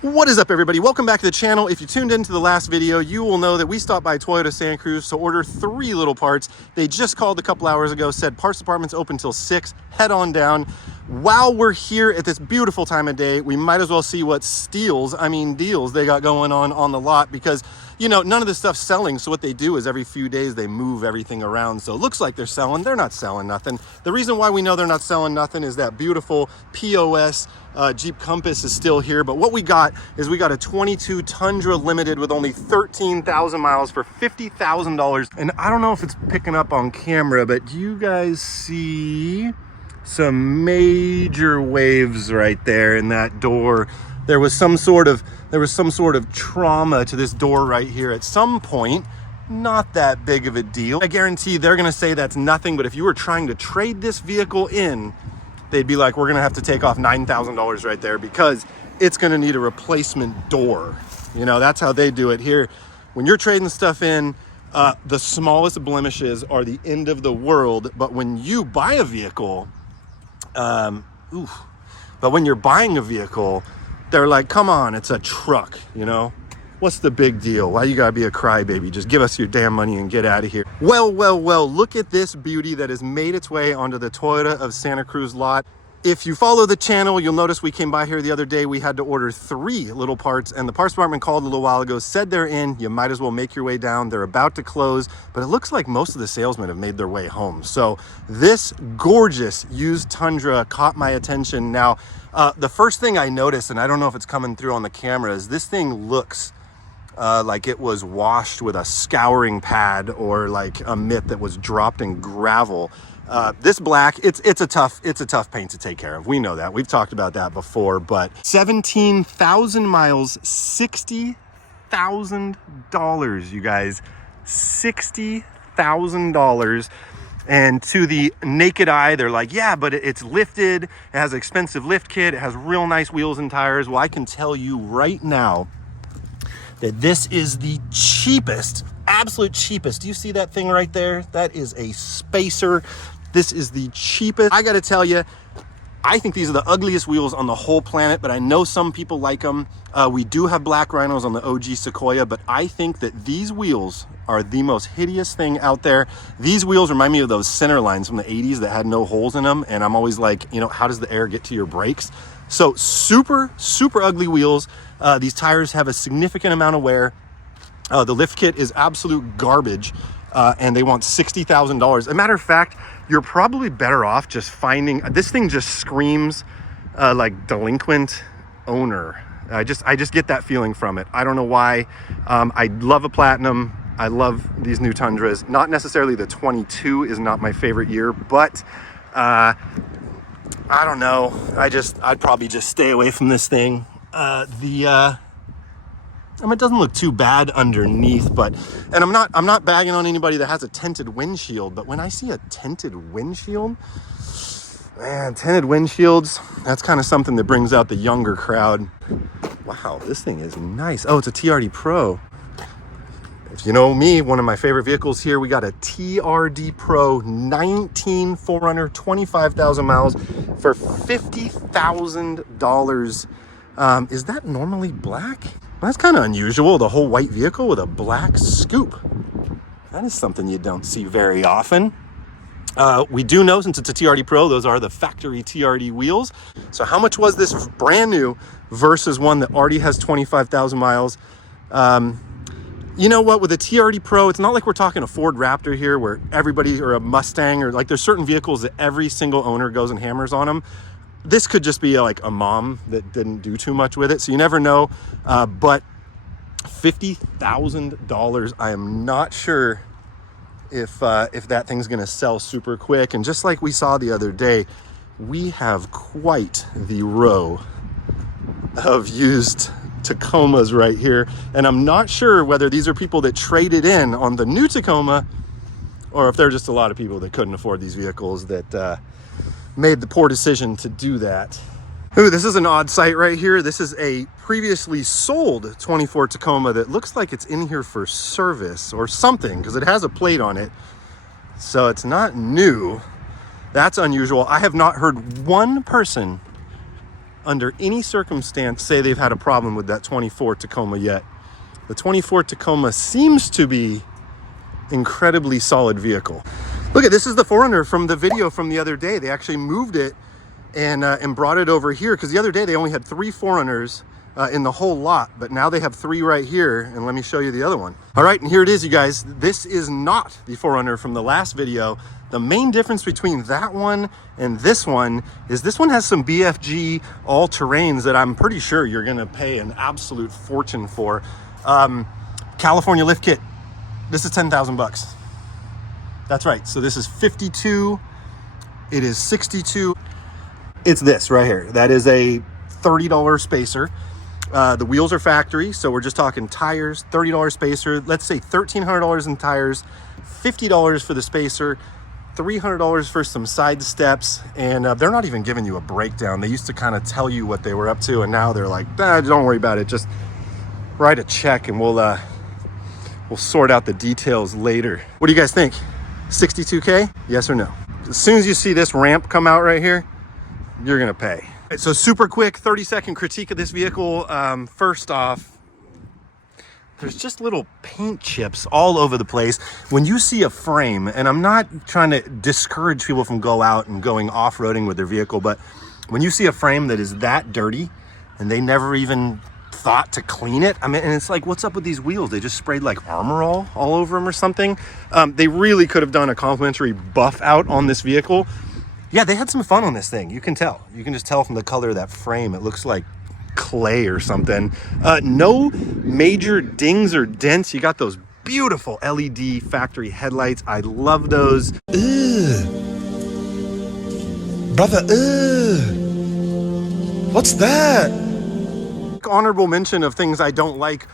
What is up, everybody? Welcome back to the channel. If you tuned into the last video, you will know that we stopped by Toyota Santa Cruz to order 3 little parts. They just called a couple hours ago, said parts department's open till 6. Head on down. While we're here at this beautiful time of day, we might as well see what deals they got going on the lot, because you know, none of this stuff's selling. So what they do is every few days they move everything around. So it looks like they're selling. They're not selling nothing. The reason why we know they're not selling nothing is that beautiful POS Jeep Compass is still here. But what we got is we got a 22 Tundra Limited with only 13,000 miles for $50,000. And I don't know if it's picking up on camera, but do you guys see some major waves right there in that door? There was some sort of trauma to this door right here at some point. Not that big of a deal. I guarantee they're gonna say that's nothing, but if you were trying to trade this vehicle in, they'd be like, we're gonna have to take off $9,000 right there because it's gonna need a replacement door. You know, that's how they do it here. When you're trading stuff in, the smallest blemishes are the end of the world. But when you buy a vehicle, but when you're buying a vehicle, they're like, come on, it's a truck, you know? What's the big deal? Why you gotta be a crybaby? Just give us your damn money and get out of here. Well, look at this beauty that has made its way onto the Toyota of Santa Cruz lot. If you follow the channel, you'll notice we came by here the other day. We had to order 3 little parts, and the parts department called a little while ago, said they're in. You might as well make your way down. They're about to close, but it looks like most of the salesmen have made their way home. So this gorgeous used Tundra caught my attention. Now, the first thing I noticed, and I don't know if it's coming through on the camera, is this thing looks like it was washed with a scouring pad or like a mitt that was dropped in gravel. This black, it's a tough paint to take care of. We know that. We've talked about that before, but 17,000 miles, $60,000, you guys. $60,000. And to the naked eye, they're like, yeah, but it's lifted. It has an expensive lift kit. It has real nice wheels and tires. Well, I can tell you right now that this is the cheapest, absolute cheapest. Do you see that thing right there? That is a spacer. This is the cheapest. I gotta tell you, I think these are the ugliest wheels on the whole planet, but I know some people like them. We do have black rhinos on the OG Sequoia, but I think that these wheels are the most hideous thing out there. These wheels remind me of those center lines from the 80s that had no holes in them, and I'm always like, you know, how does the air get to your brakes? So super, super ugly wheels. These tires have a significant amount of wear. The lift kit is absolute garbage, and they want $60,000. As a matter of fact, you're probably better off just finding, this thing just screams like delinquent owner. I just get that feeling from it. I don't know why. I love a platinum. I love these new Tundras. Not necessarily the 22 is not my favorite year, but I don't know. I'd probably just stay away from this thing. I mean, it doesn't look too bad underneath, but, and I'm not bagging on anybody that has a tinted windshield, but when I see a tinted windshield, man, tinted windshields, that's kind of something that brings out the younger crowd. Wow, this thing is nice. Oh, it's a TRD Pro. If you know me, one of my favorite vehicles here, we got a TRD Pro 19 4Runner, 25,000 miles for $50,000. Is that normally black? That's kind of unusual, the whole white vehicle with a black scoop. That is something you don't see very often. We do know, since it's a TRD Pro, those are the factory TRD wheels. So how much was this brand new versus one that already has 25,000 miles? You know what, with a TRD Pro, it's not like we're talking a Ford Raptor here where everybody, or a Mustang, or like there's certain vehicles that every single owner goes and hammers on them. This could just be like a mom that didn't do too much with it, so you never know. But $50,000, I am not sure if that thing's gonna sell super quick. And just like we saw the other day, we have quite the row of used Tacomas right here. And I'm not sure whether these are people that traded in on the new Tacoma, or if they're just a lot of people that couldn't afford these vehicles that made the poor decision to do that. Ooh, this is an odd sight right here. This is a previously sold 24 Tacoma that looks like it's in here for service or something, because it has a plate on it. So it's not new. That's unusual. I have not heard one person under any circumstance, say they've had a problem with that 24 Tacoma yet. The 24 Tacoma seems to be incredibly solid vehicle. Look at this, is the 4Runner from the video from the other day. They actually moved it and brought it over here, because the other day they only had 3 4Runners in the whole lot, but now they have 3 right here, and let me show you the other one. All right, and here it is, you guys. This is not the 4Runner from the last video. The main difference between that one and this one is this one has some BFG all-terrains that I'm pretty sure you're gonna pay an absolute fortune for. California lift kit, this is 10,000 bucks. That's right, so this is 52, it is 62. It's this right here. That is a $30 spacer. The wheels are factory, so we're just talking tires, $30 spacer. Let's say $1,300 in tires, $50 for the spacer, $300 for some side steps, and they're not even giving you a breakdown. They used to kind of tell you what they were up to, and now they're like, don't worry about it. Just write a check, and we'll sort out the details later. What do you guys think? 62K? Yes or no? As soon as you see this ramp come out right here, you're gonna pay. So super quick 30-second critique of this vehicle. First off, there's just little paint chips all over the place. When you see a frame, and I'm not trying to discourage people from going off-roading with their vehicle, but when you see a frame that is that dirty and they never even thought to clean it, I mean, and it's like, what's up with these wheels? They just sprayed like Armor all over them or something. They really could have done a complimentary buff out on this vehicle. Yeah, they had some fun on this thing. You can tell. You can just tell from the color of that frame. It looks like clay or something. No major dings or dents. You got those beautiful LED factory headlights. I love those. Ugh. Brother, ugh. What's that? Honorable mention of things I don't like.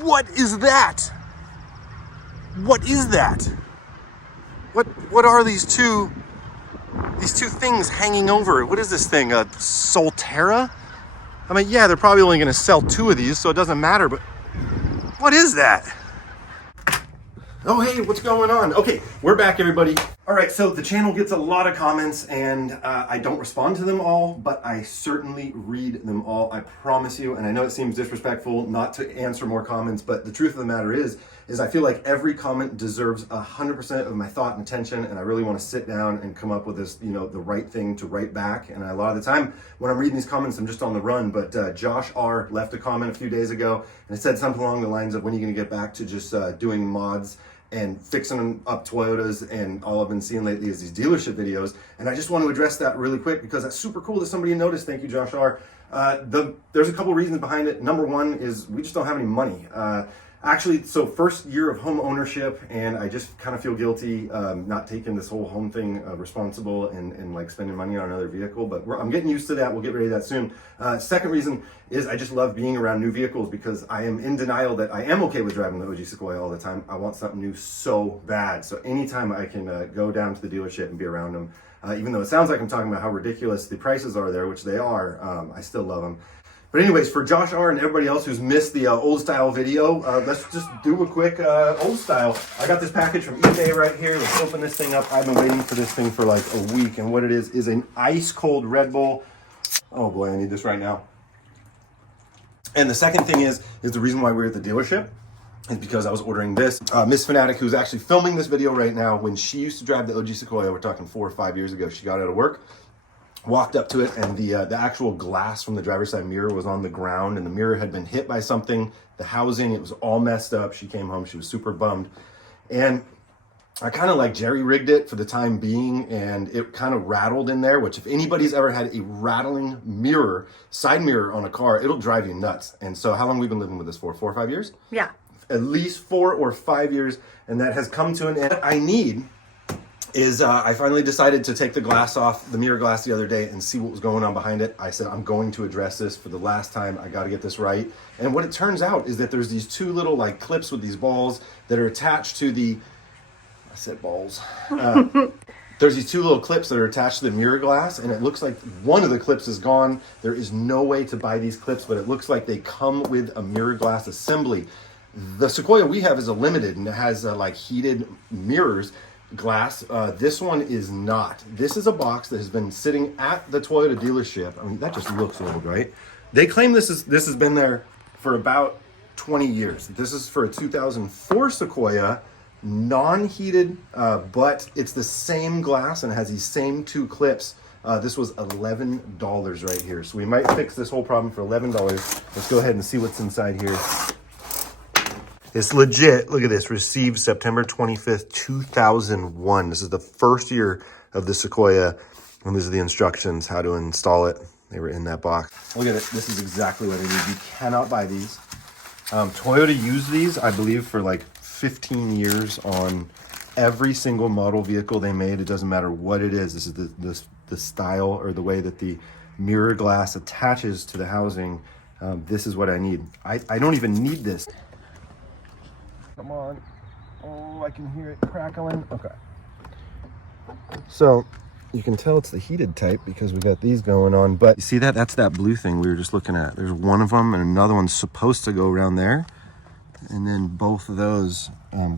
What is that? What is that? What are these two things hanging over? What is this thing? A Solterra? I mean, yeah, they're probably only going to sell 2 of these, so it doesn't matter, but what is that? Oh, hey, what's going on? Okay, we're back, everybody. All right, so the channel gets a lot of comments, and I don't respond to them all, but I certainly read them all, I promise you. And I know it seems disrespectful not to answer more comments, but the truth of the matter is I feel like every comment deserves 100% of my thought and attention, and I really want to sit down and come up with this, the right thing to write back. And a lot of the time when I'm reading these comments, I'm just on the run. But Josh R left a comment a few days ago, and it said something along the lines of, when are you going to get back to just doing mods and fixing up Toyotas? And all I've been seeing lately is these dealership videos. And I just want to address that really quick, because that's super cool that somebody noticed. Thank you, Josh R. There's a couple reasons behind it. Number one is we just don't have any money. Actually, so first year of home ownership, and I just kind of feel guilty not taking this whole home thing responsible and like spending money on another vehicle, but I'm getting used to that. We'll get ready to that soon. Second reason is I just love being around new vehicles, because I am in denial that I am okay with driving the OG Sequoia all the time. I want something new so bad. So anytime I can go down to the dealership and be around them, even though it sounds like I'm talking about how ridiculous the prices are there, which they are, I still love them. But anyways, for Josh R and everybody else who's missed the old style video, let's just do a quick old style. I got this package from eBay right here. Let's open this thing up. I've been waiting for this thing for like a week, and what it is an ice cold Red Bull. Oh boy, I need this right now. And the second thing is the reason why we're at the dealership is because I was ordering this. Miss Fanatic, who's actually filming this video right now, when she used to drive the OG Sequoia, we're talking 4 or 5 years ago, she got out of work, walked up to it, and the actual glass from the driver's side mirror was on the ground, and the mirror had been hit by something. The housing, it was all messed up. She came home, she was super bummed. And I kind of like jerry-rigged it for the time being, and it kind of rattled in there, which if anybody's ever had a rattling mirror, side mirror on a car, it'll drive you nuts. And so how long have we been living with this for? 4 or 5 years? Yeah. At least 4 or 5 years, and that has come to an end. What I need is I finally decided to take the glass off, the mirror glass, the other day and see what was going on behind it. I said, I'm going to address this for the last time. I got to get this right. And what it turns out is that there's these 2 little like clips with these balls that are attached to the, I said balls. There's these 2 little clips that are attached to the mirror glass, and it looks like one of the clips is gone. There is no way to buy these clips, but it looks like they come with a mirror glass assembly. The Sequoia we have is a limited, and it has like heated mirrors. glass. This one is not. This is a box that has been sitting at the Toyota dealership. I mean, that just looks old, right? They claim this has been there for about 20 years. This is for a 2004 Sequoia, non-heated, but it's the same glass and it has these same two clips. This was $11 right here. So we might fix this whole problem for $11. Let's go ahead and see what's inside here. It's legit. Look at this. Received September 25th, 2001. This is the first year of the Sequoia. And these are the instructions, how to install it. They were in that box. Look at it. This is exactly what I need. You cannot buy these. Toyota used these, I believe, for like 15 years on every single model vehicle they made. It doesn't matter what it is. This is the style or the way that the mirror glass attaches to the housing. This is what I need. I don't even need this. Come on. Oh, I can hear it crackling. Okay. So you can tell it's the heated type because we got these going on. But you see that? That's that blue thing we were just looking at. There's one of them and another one's supposed to go around there. And then both of those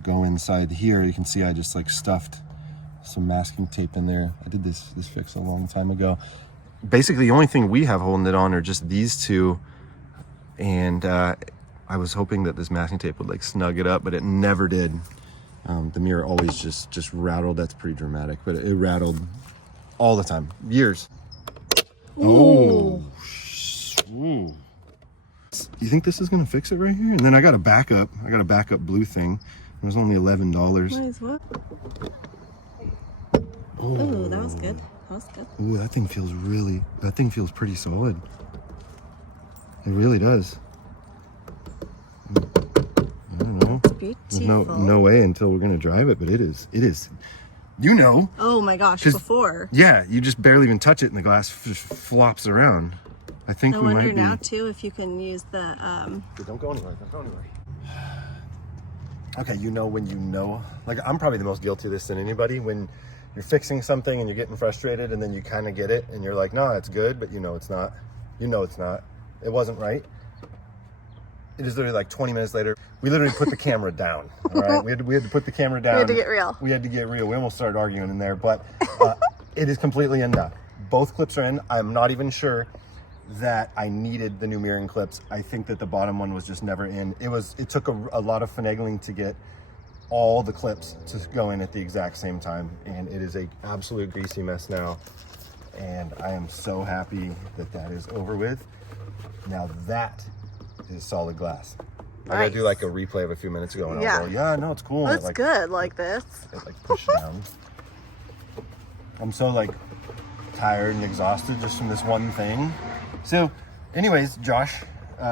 go inside here. You can see I just like stuffed some masking tape in there. I did this fix a long time ago. Basically, the only thing we have holding it on are just these two. And I was hoping that this masking tape would like snug it up, but it never did. The mirror always just rattled. That's pretty dramatic, but it rattled all the time, years. Ooh. Ooh. You think this is gonna fix it right here? And then I got a backup blue thing. It was only $11. Nice, what? Oh, that was good. That was good. Ooh, that thing feels pretty solid. It really does. I don't know. It's beautiful. No way until we're gonna drive it, but it is. You know. Oh my gosh, before. Yeah, you just barely even touch it and the glass just flops around. I think we might be. I wonder now too if you can use the Don't go anywhere. Don't go anywhere. Okay, you know when you know. Like, I'm probably the most guilty of this than anybody. When you're fixing something and you're getting frustrated and then you kind of get it and you're like, no, it's good, but you know it's not. You know it's not. It wasn't right. It is literally like 20 minutes later. We literally put the camera down. All right, we had to put the camera down. We had to get real. We had to get real. We almost started arguing in there, but it is completely in now. Both clips are in. I'm not even sure that I needed the new mirroring clips. I think that the bottom one was just never in. It took a lot of finagling to get all the clips to go in at the exact same time, and it is a absolute greasy mess now. And I am so happy that that is over with. Now that is solid glass. Nice. I gotta do like a replay of a few minutes ago, and I was like, yeah, no, it's cool. That's good, like this. It like pushed down. I'm so like tired and exhausted just from this one thing. So, anyways, Josh, who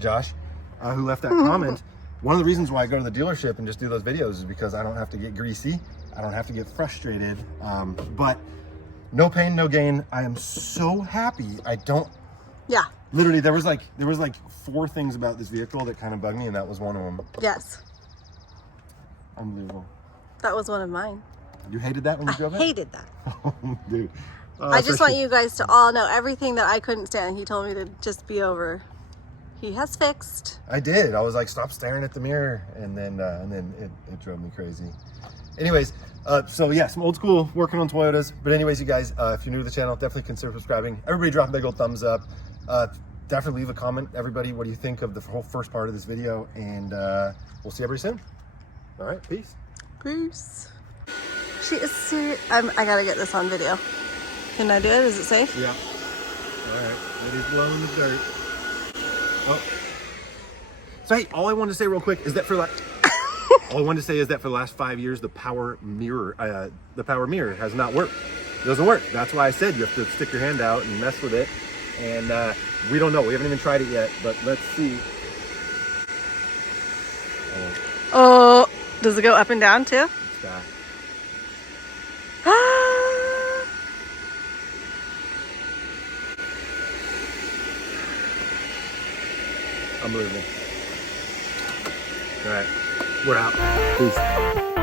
left that comment, one of the reasons why I go to the dealership and just do those videos is because I don't have to get greasy. I don't have to get frustrated. But no pain, no gain. I am so happy. Yeah. Literally, there was like 4 things about this vehicle that kind of bugged me, and that was one of them. Yes. Unbelievable. That was one of mine. You hated that when you drove it? I hated that. Oh, dude. I just want you guys to all know everything that I couldn't stand. He told me to just be over. He has fixed. I did. I was like, stop staring at the mirror, and then it drove me crazy. Anyways, so yeah, some old school working on Toyotas. But anyways, you guys, if you're new to the channel, definitely consider subscribing. Everybody drop a big old thumbs up. Definitely leave a comment, everybody. What do you think of the whole first part of this video? And we'll see everybody soon. All right, peace. Peace. She is serious. I gotta get this on video. Can I do it? Is it safe? Yeah. All right. It is blowing the dirt. Oh. So hey, all I wanted to say real quick is that for like, all I wanted to say is that for the last 5 years, the power mirror has not worked. It doesn't work. That's why I said you have to stick your hand out and mess with it. And we don't know. We haven't even tried it yet, but let's see. Oh, does it go up and down too? It's back. Unbelievable. All right, we're out. Peace.